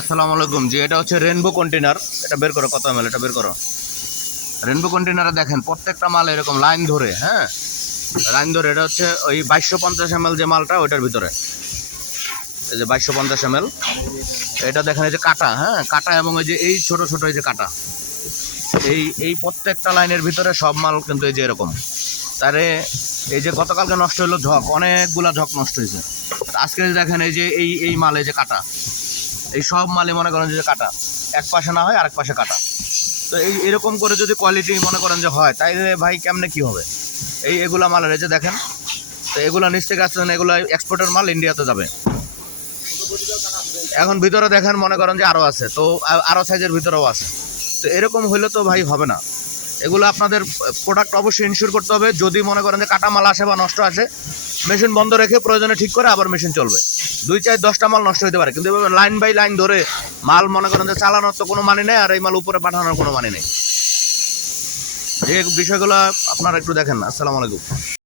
আসসালামু আলাইকুম জি, এটা হচ্ছে রেনবো কন্টেনার। এটা বের করো, কত এমএল, এটা বের করো। রেনবো কন্টেনারে দেখেন প্রত্যেকটা মাল এরকম লাইন ধরে, হ্যাঁ লাইন ধরে। এটা হচ্ছে ওই 2250 ml যে মালটা, ওইটার ভিতরে এই যে 2250 ml। এটা দেখেন এই যে কাটা, হ্যাঁ কাটা, এবং এই যে এই ছোট ছোট এই যে কাটা, এই প্রত্যেকটা লাইনের ভিতরে সব মাল কিন্তু এই যে এরকম। তারে এই যে গতকালকে নষ্ট হলো ঝক, অনেকগুলা ঝক নষ্ট হয়েছে। আজকে দেখেন এই যে এই মাল এই যে কাটা, এই সব মালই মনে করেন যে কাটা, এক পাশে না হয় আরেক পাশে কাটা। তো এরকম করে যদি কোয়ালিটি মনে করেন যে হয়, তাইলে ভাই কেমনে কি হবে? এগুলা মালের এই যে দেখেন, তো এগুলা নিচ থেকে আসছে না, এগুলো এক্সপোর্টের মাল ইন্ডিয়াতে যাবে। এখন ভিতরে দেখেন মনে করেন যে আরও আছে, তো আরও সাইজের ভিতরেও আছে। তো এরকম হইলে তো ভাই হবে না। এগুলো আপনাদের প্রোডাক্ট অবশ্যই ইনশিওর করতে হবে। যদি মনে করেন যে কাটা মাল আসে বা নষ্ট আসে, মেশিন বন্ধ রেখে প্রয়োজনে ঠিক করে আবার মেশিন চলবে। 2, 4, 10টা মাল নষ্ট হতে পারে, কিন্তু এভাবে লাইন বাই লাইন ধরে মাল মনে করেন যে চালানোর তো কোনো মানে নেই, আর এই মাল উপরে পাঠানোর কোনো মানে নেই। এই বিষয়গুলো আপনারা একটু দেখেন না। আসসালামু আলাইকুম।